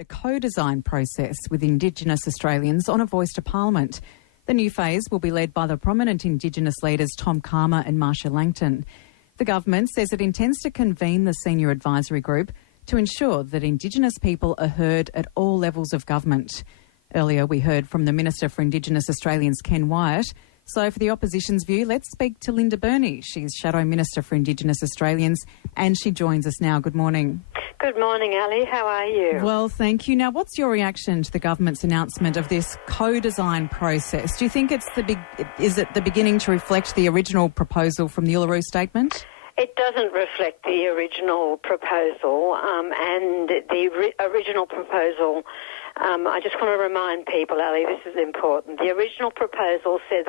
a co-design process with Indigenous Australians on a voice to Parliament. The new phase will be led by the prominent Indigenous leaders Tom Calma and Marsha Langton. The government says it intends to convene the senior advisory group to ensure that Indigenous people are heard at all levels of government. Earlier we heard from the Minister for Indigenous Australians, Ken Wyatt. So for the opposition's view, let's speak to Linda Burney. She's Shadow Minister for Indigenous Australians and she joins us now. Good morning. Good morning, Ali. How are you? Well, thank you. Now, what's your reaction to the government's announcement of this co-design process? Do you think is it the beginning to reflect the original proposal from the Uluru Statement? It doesn't reflect the original proposal, and the original proposal, I just want to remind people, Ali, this is important. The original proposal said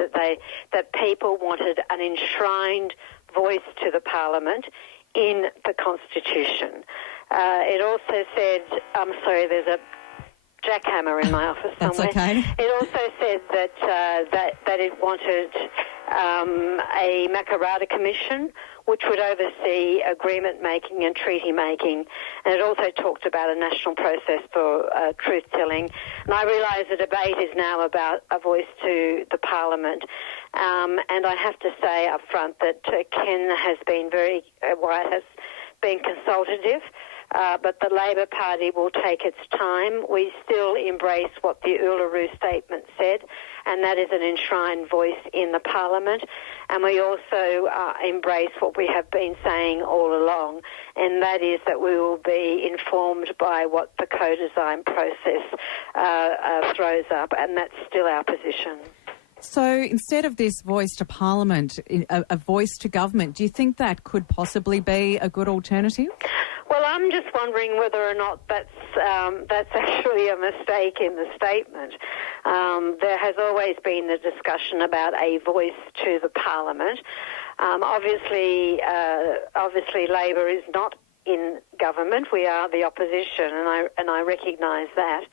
that people wanted an enshrined voice to the Parliament in the Constitution. It also said, I'm sorry, there's a jackhammer in my office somewhere. That's okay. It also said that it wanted a Makarrata Commission, which would oversee agreement-making and treaty-making. And it also talked about a national process for truth-telling. And I realise the debate is now about a voice to the Parliament. And I have to say up front that Ken has been Wyatt has been consultative. But the Labor Party will take its time. We still embrace what the Uluru Statement said, and that is an enshrined voice in the Parliament. And we also embrace what we have been saying all along, and that is that we will be informed by what the co-design process throws up, and that's still our position. So instead of this voice to Parliament, a voice to government, do you think that could possibly be a good alternative? Well, I'm just wondering whether or not that's actually a mistake in the statement. There has always been the discussion about a voice to the Parliament. Obviously, Labor is not in government. We are the opposition, and I recognise that.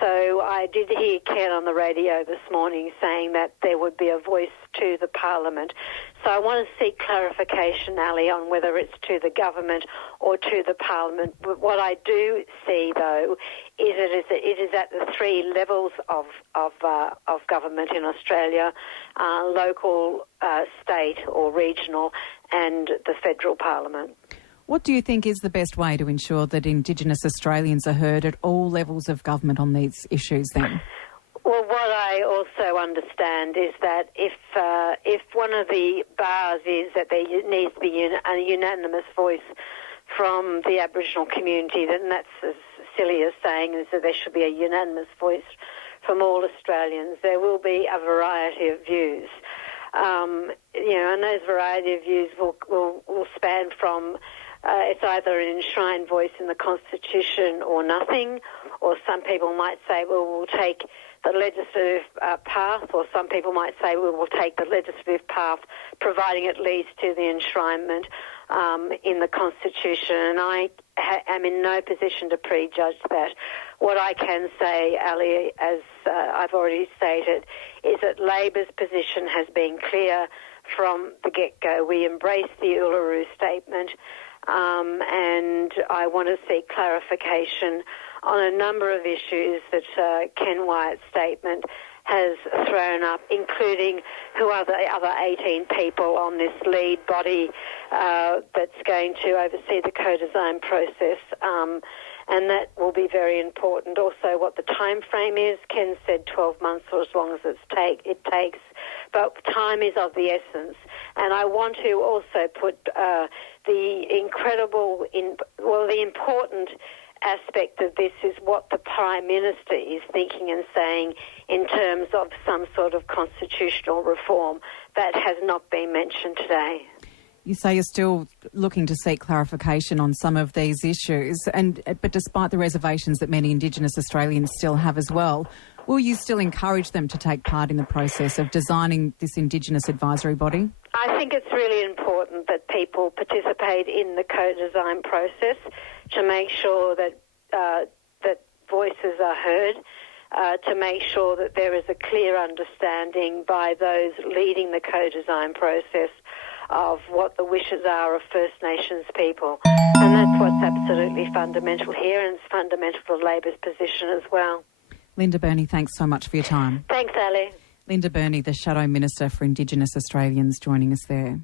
So I did hear Ken on the radio this morning saying that there would be a voice to the Parliament. So I want to seek clarification, Ali, on whether it's to the government or to the Parliament. But what I do see, though, is it is at the three levels of government in Australia: local, state or regional, and the federal Parliament. What do you think is the best way to ensure that Indigenous Australians are heard at all levels of government on these issues then? Well, what I also understand is that if one of the bars is that there needs to be a unanimous voice from the Aboriginal community, then that's as silly as saying is that there should be a unanimous voice from all Australians. There will be a variety of views. And those variety of views will span from it's either an enshrined voice in the Constitution or nothing, or some people might say, well, we'll take the legislative path, or some people might say, well, we'll take the legislative path, providing it leads to the enshrinement in the Constitution. And I am in no position to prejudge that. What I can say, Ali, as I've already stated, is that Labor's position has been clear from the get-go. We embrace the Uluru Statement, and I want to seek clarification on a number of issues that Ken Wyatt's statement has thrown up, including who are the other 18 people on this lead body that's going to oversee the co-design process, and that will be very important. Also, what the time frame is. Ken said 12 months or as long as it takes, but time is of the essence. And I want to also put the important aspect of this is what the Prime Minister is thinking and saying in terms of some sort of constitutional reform. That has not been mentioned today. You say you're still looking to seek clarification on some of these issues, but despite the reservations that many Indigenous Australians still have as well, will you still encourage them to take part in the process of designing this Indigenous advisory body? I think it's really important that people participate in the co-design process to make sure that voices are heard, to make sure that there is a clear understanding by those leading the co-design process of what the wishes are of First Nations people. And that's what's absolutely absolutely fundamental here, and it's fundamental for Labor's position as well. Linda Burney, thanks so much for your time. Thanks, Ali. Linda Burney, the Shadow Minister for Indigenous Australians, joining us there.